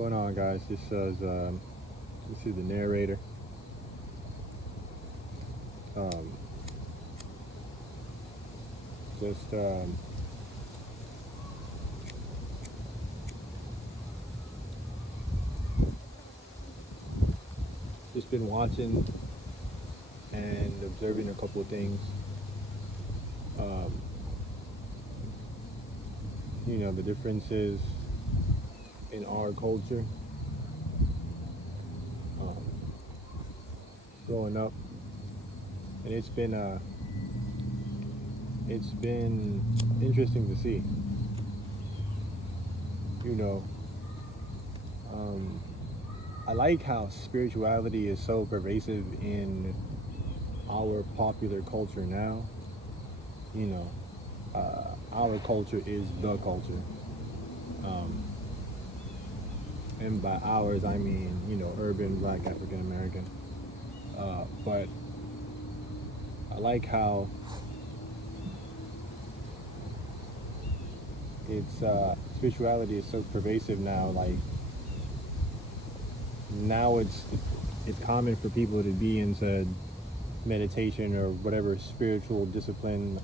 going on, guys? This is the narrator. Um, just just been watching and observing a couple of things. Um, the differences in our culture. Um, growing up, and it's been interesting to see. You know, um, I like how spirituality is so pervasive in our popular culture now. You know, our culture is the culture. Um, and by ours, I mean, urban black African American. But I like how it's spirituality is so pervasive now. Like now, it's common for people to be into meditation or whatever spiritual discipline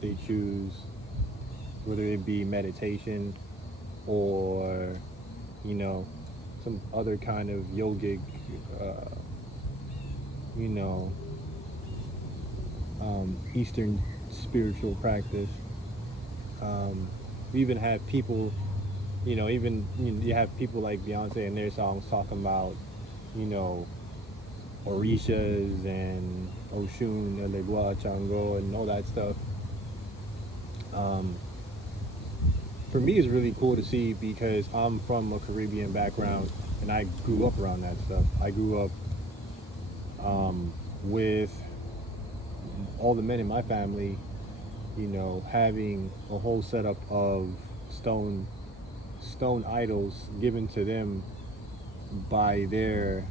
they choose, whether it be meditation or you know some other kind of yogic, uh, you know, Eastern spiritual practice. We even have people, even you have people like Beyonce in their songs talking about, you know, Orishas and Oshun, Elegua, Chango, and all that stuff. Um, for me, it's really cool to see because I'm from a Caribbean background and I grew up around that stuff. I grew up with all the men in my family, having a whole setup of stone stone idols given to them by their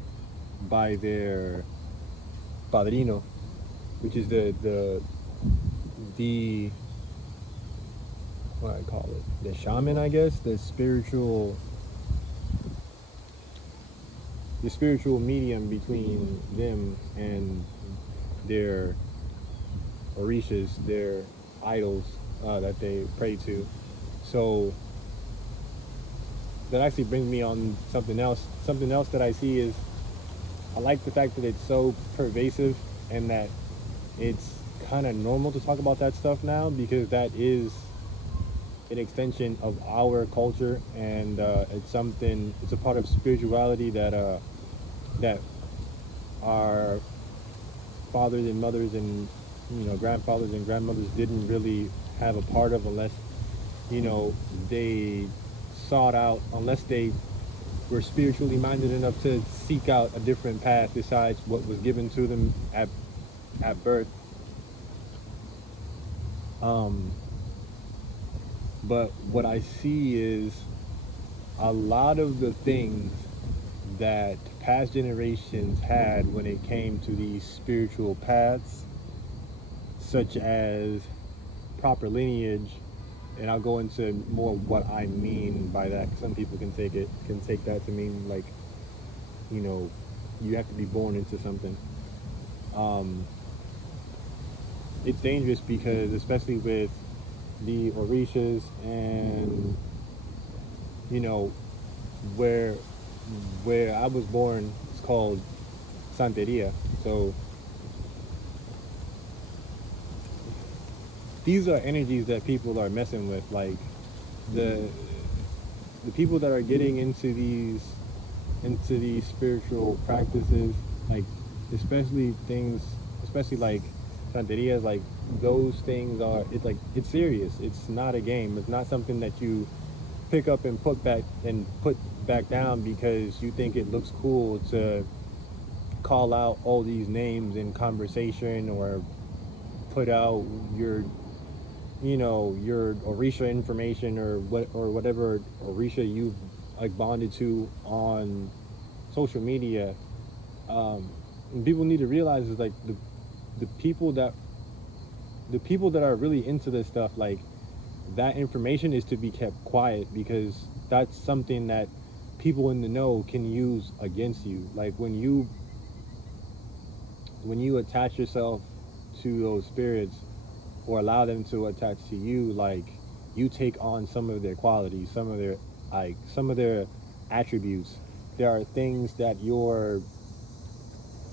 padrino, which is the what I call it, the shaman, I guess, the spiritual medium between them and their orishas, their idols that they pray to. So that actually brings me on something else. Something else that I see is I like the fact that it's so pervasive and that it's kind of normal to talk about that stuff now because that is an extension of our culture and it's a part of spirituality that our fathers and mothers and grandfathers and grandmothers didn't really have a part of unless you know they sought out unless they were spiritually minded enough to seek out a different path besides what was given to them at birth. um, but what I see is a lot of the things that past generations had when it came to these spiritual paths, such as proper lineage, and I'll go into more what I mean by that. Some people can take that to mean like, you know, you have to be born into something. Um, it's dangerous because, especially with the Orishas and you know where where I was born, it's called Santeria. So these are energies that people are messing with. Like the the people that are getting into these spiritual practices, like especially things, especially like Santeria, like those things are. It's like it's serious. It's not a game. It's not something that you pick up and put back down because you think it looks cool to call out all these names in conversation or put out your Orisha information or whatever Orisha you've like bonded to on social media. And people need to realize is like the people that the people that are really into this stuff, like that information is to be kept quiet because that's something that people in the know can use against you. Like when you attach yourself to those spirits or allow them to attach to you, like you take on some of their qualities, some of their attributes. There are things that you're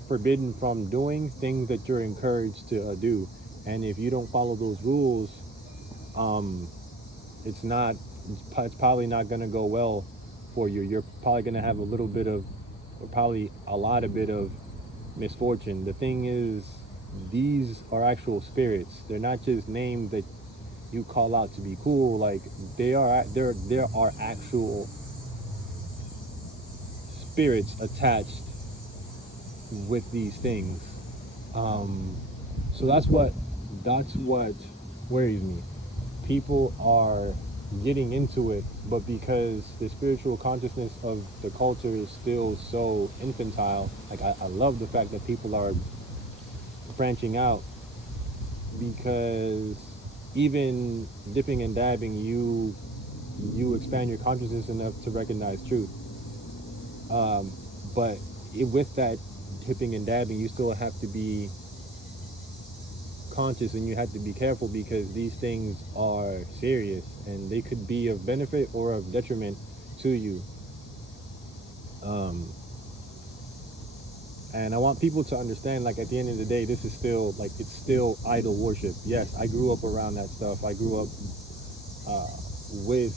forbidden from doing, things that you're encouraged to do. And if you don't follow those rules, um, it's not, it's probably not going to go well for you. You're probably going to have a little bit of, or probably a lot of bit of misfortune. The thing is, these are actual spirits. They're not just names that you call out to be cool. Like there are actual spirits attached with these things. Um, so that's what worries me. People are getting into it, but because the spiritual consciousness of the culture is still so infantile, like I love the fact that people are branching out, because even dipping and dabbing, you expand your consciousness enough to recognize truth. But with that dipping and dabbing, you still have to be conscious and you have to be careful, because these things are serious and they could be of benefit or of detriment to you. Um, and I want people to understand, like, at the end of the day, this is still, like, it's still idol worship. Yes, I grew up around that stuff. I grew up uh, with,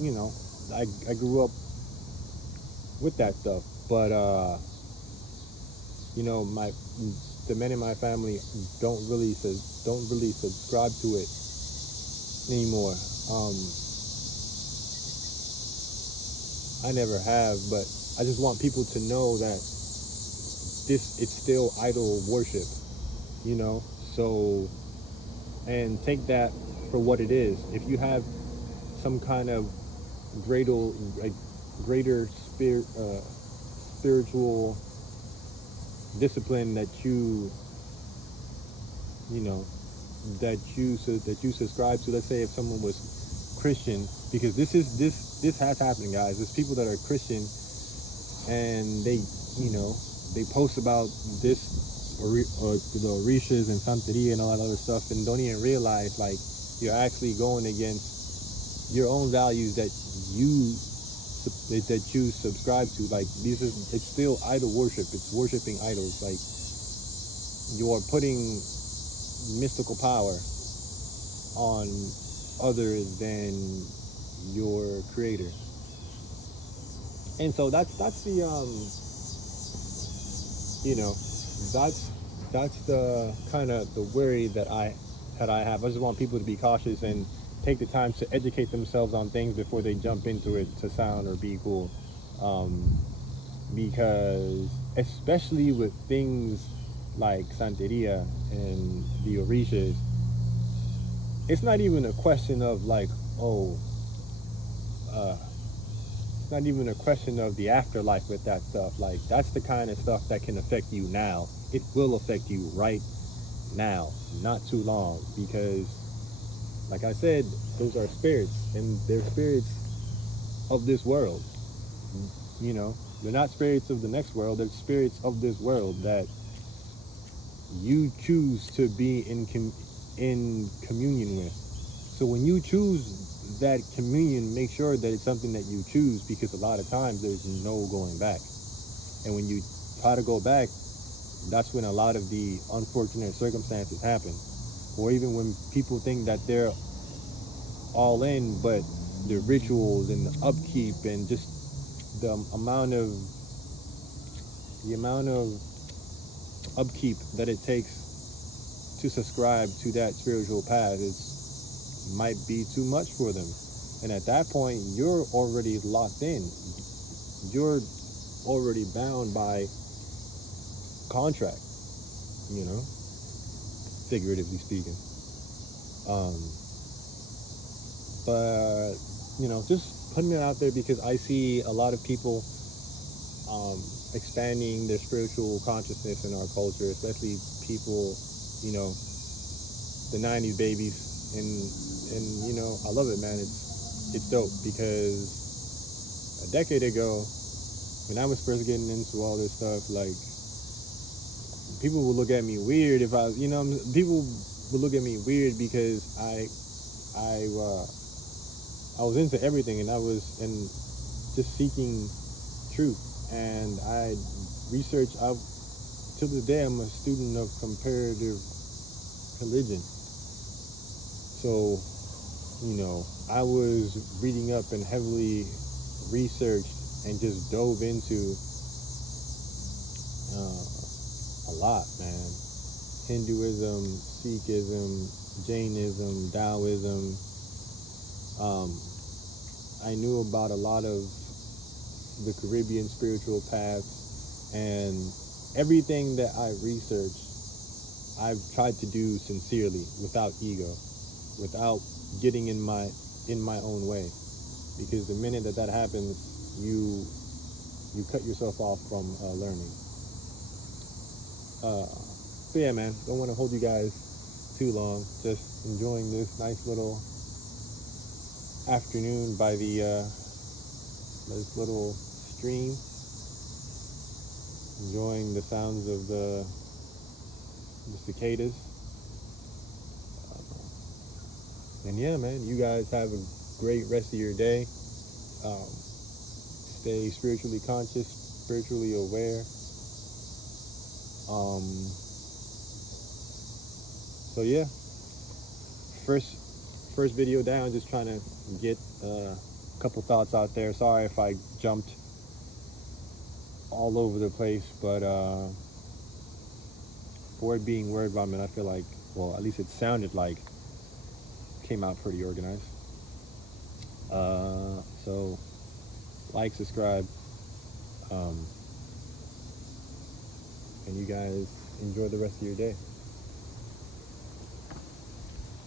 you know, I grew up with that stuff. But, you know, the men in my family don't really subscribe to it anymore. I never have, but I just want people to know that it's still idol worship, you know. So, and take that for what it is. If you have some kind of greater like greater spiritual discipline that you know that you subscribe to. Let's say if someone was Christian, because this has happened, guys. There's people that are Christian and they post about this or the Orishas and Santeria and all that other stuff, and don't even realize, like, you're actually going against your own values that you subscribe to. Like, it's still idol worship. It's worshiping idols. Like, you are putting mystical power on other than your creator. And so that's the you know that's the kind of the worry that I have. I just want people to be cautious and take the time to educate themselves on things before they jump into it to sound or be cool. Because especially with things like Santeria and the Orishas, it's not even a question of like, oh, it's not even a question of the afterlife with that stuff. Like, that's the kind of stuff that can affect you now. It will affect you right now, not too long, because, like I said, those are spirits, and they're spirits of this world. You know, they're not spirits of the next world. They're spirits of this world that you choose to be in communion with. So when you choose that communion, make sure that it's something that you choose, because a lot of times there's no going back. And when you try to go back, that's when a lot of the unfortunate circumstances happen. Or even when people think that they're all in, but the rituals and the upkeep and just the amount of upkeep that it takes to subscribe to that spiritual path might be too much for them. And at that point, you're already locked in. You're already bound by contract, you know, figuratively speaking. But, you know, just putting it out there, because I see a lot of people expanding their spiritual consciousness in our culture, especially people, you know, the 90s babies. And you know, I love it, man. It's dope, because a decade ago, when I was first getting into all this stuff, like people would look at me weird if I, people would look at me weird because I was into everything, and I was and just seeking truth, and I researched. I till this day I'm a student of comparative religion, so I was reading up and heavily researched and just dove into a lot, man. Hinduism, Sikhism, Jainism, Taoism. I knew about a lot of the Caribbean spiritual paths, and everything that I researched, I've tried to do sincerely, without ego, without getting in my own way, because the minute that happens, you cut yourself off from learning. So yeah, man, don't want to hold you guys too long. Just enjoying this nice little afternoon by this little stream, enjoying the sounds of the cicadas. And yeah, man, you guys have a great rest of your day. Stay spiritually conscious, spiritually aware. So yeah, first video down, just trying to get a couple thoughts out there. Sorry if I jumped all over the place, but for it being Word Vomit, I feel like, well, at least it sounded like, came out pretty organized. So like, subscribe, and you guys enjoy the rest of your day.